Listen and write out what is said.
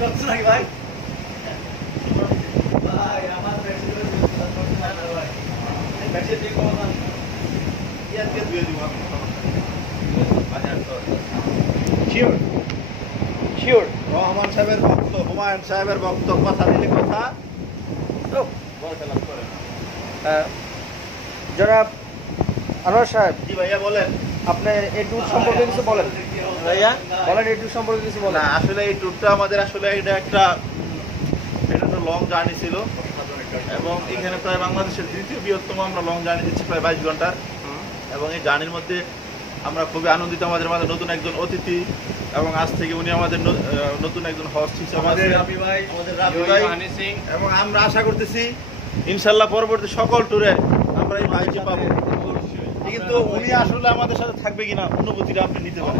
নাকি ভাই? ভাই আমার রহমান সাহেবের ভক্ত, হুমায়ুন সাহেবের ভক্ত, কথা দিলে কথা জনাব আনোয়ার সাহেব, জি ভাইয়া বলেন। আপনি এই ট্যুর সম্পর্কে কিছু বলেন ভাইয়া বলেন, এই ট্যুর সম্পর্কে কিছু বলেন। না, আসলে এই ট্যুরটা আমাদের আসলে এটা একটা লং জার্নি ছিল এবং এখানে প্রায় বাংলাদেশের দ্বিতীয় বৃহত্তম আমরা লং জার্নি দিচ্ছি প্রায় 22 ঘন্টার। এবং এই জার্নির মধ্যে আমরা খুবই আনন্দিত, আমাদের মাঝে নতুন একজন অতিথি এবং আজ থেকে উনি আমাদের নতুন একজন হোস্ট হিসেবে আমাদের রাবি ভাই, এবং আমরা আশা করতেছি ইনশাল্লাহ পরবর্তী সকল ট্যুরে আমরা এই ভাইকে পাবো। কিন্তু উনি আসলে আমাদের সাথে থাকবে কিনা অনুভূতিটা আপনি নিতে পারেন।